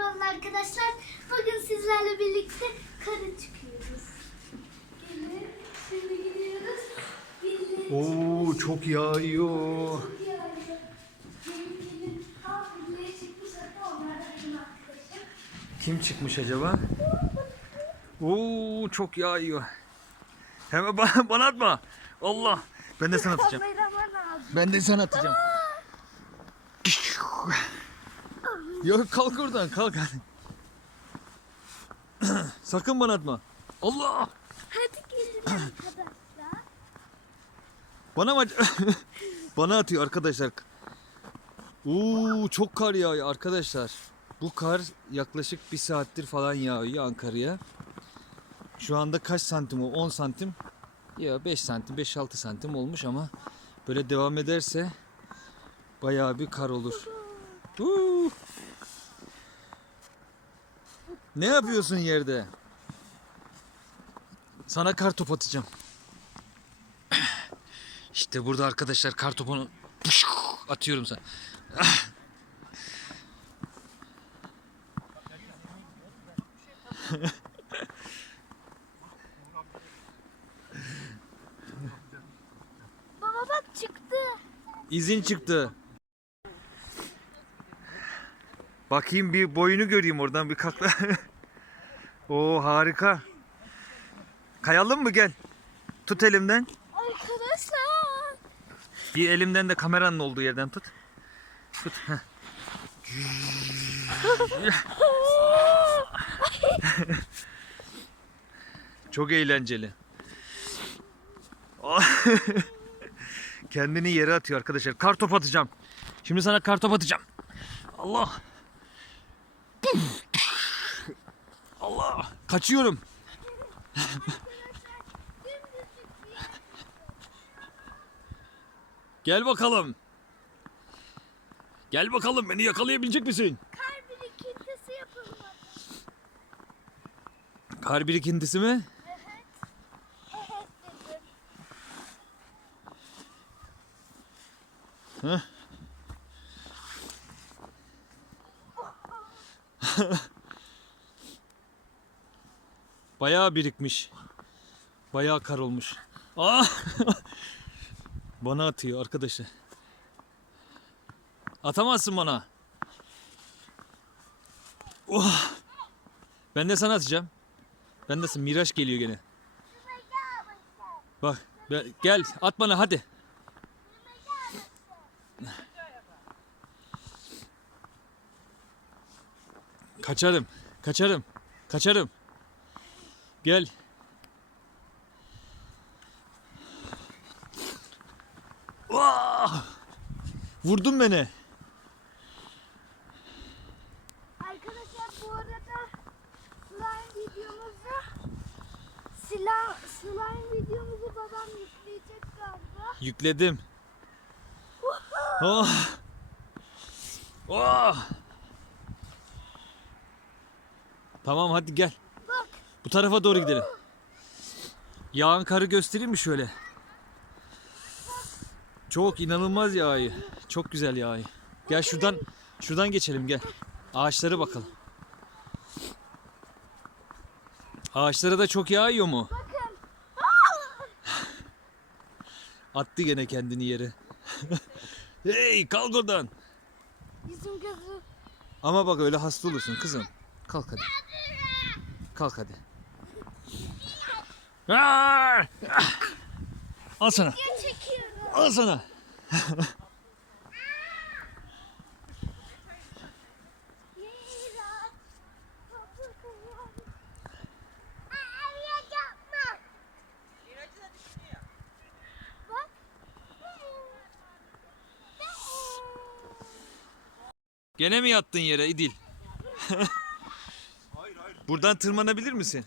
Merhabalar arkadaşlar. Bugün sizlerle birlikte kara çıkıyoruz. Gelin. Şimdi gidiyoruz. Gelin. Oo çok yağıyor. Çok yağıyor. Gelin gelin. Aa birileri çıkmış hatta onlardan benim arkadaşım. Kim çıkmış acaba? Oo çok yağıyor. Hemen bana, bana atma. Allah. Ben de sana atacağım. Ben de sana atacağım. Yok kalk oradan kalk hadi. Sakın bana atma. Allah. Hadi gelin arkadaşlar. Bana mı Bana atıyor arkadaşlar. Oo çok kar yağıyor arkadaşlar. Bu kar yaklaşık bir saattir falan yağıyor Ankara'ya. Şu anda kaç santim o? 10 santim. Ya 5 santim, 5-6 santim olmuş ama böyle devam ederse bayağı bir kar olur. Oo. Ne yapıyorsun yerde? Sana kar top atacağım. İşte burada arkadaşlar kar topunu atıyorum sana. Baba bak çıktı. İzin çıktı. Bakayım bir boyunu göreyim oradan bir kalk. Oo harika. Kayalım mı gel. Tut elimden. Arkadaşlar. Bir elimden de kameranın olduğu yerden tut. Tut. Çok eğlenceli. Kendini yere atıyor arkadaşlar. Kar top atacağım. Şimdi sana kar top atacağım. Allah. Allah. Kaçıyorum. Gel bakalım. Gel bakalım beni yakalayabilecek misin? Kar birikintisi yapılmadı. Kar birikintisi mi? Heh. Bayağı birikmiş. Bayağı kar olmuş. Aa! bana atıyor arkadaşı. Atamazsın bana. Oh! Ben de sana atacağım. Ben de Miraç geliyor gene. Bak gel at bana hadi. Kaçarım. Kaçarım. Kaçarım. Gel. Vah! Vurdun beni. Arkadaşlar bu arada slime videomuzu silah slime videomuzu babam yükleyecek galiba. Yükledim. Oh. Oh. Tamam hadi gel. Bu tarafa doğru gidelim. Yağan karı göstereyim mi şöyle? Çok inanılmaz yağıyor. Çok güzel yağıyor. Gel şuradan şuradan geçelim gel. Ağaçlara bakalım. Ağaçlara da çok yağıyor mu? Attı gene kendini yere. hey kalk oradan. Ama bak öyle hasta olursun kızım. Kalk hadi. Kalk hadi. Aa! Al sana. Al sana. Gene mi yattın yere İdil? Buradan tırmanabilir misin?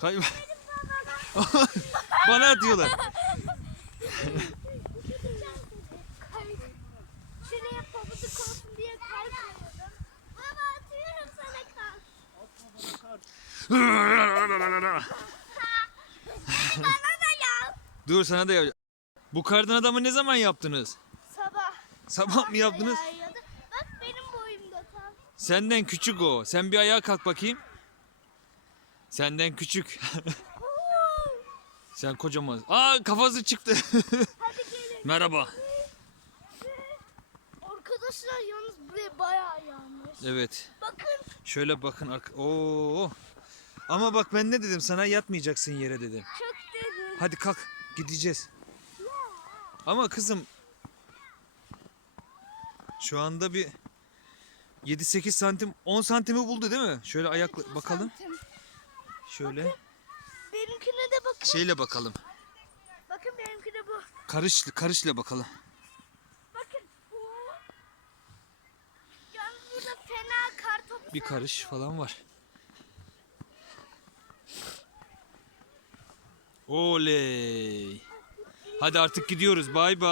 kanadınız mı? Miraç çıkardı. Kay Bana atıyorlar. Şuraya pabuduk olsun diye kar koyuyordum. Baba atıyorum sana kar. Bana da ya. Dur sana da ya. Bu kardan adamı ne zaman yaptınız? Sabah. Sabah mı yaptınız? Bak benim boyumda tam. Senden küçük o. Sen bir ayağa kalk bakayım. Senden küçük. Sen kocaman. Aa kafası çıktı. Hadi gelin. Merhaba. Arkadaşlar yalnız buraya bayağı yağmış. Evet. Bakın. Şöyle bakın. arka- Oo. Ama bak ben ne dedim sana yatmayacaksın yere dedim. Çok derin. Hadi kalk gideceğiz. Ama kızım şu anda bir 7-8 santim 10 santimi buldu değil mi? Şöyle ayakla bakalım. Santim. Şöyle Benimkine de bakın. şeyle bakalım. Bakın benimkine bu. Karış karışla bakalım. Bakın. Oo. Yalnız burada fena kar topu. Bir karış falan var. Oley. Hadi artık gidiyoruz. Bay bay.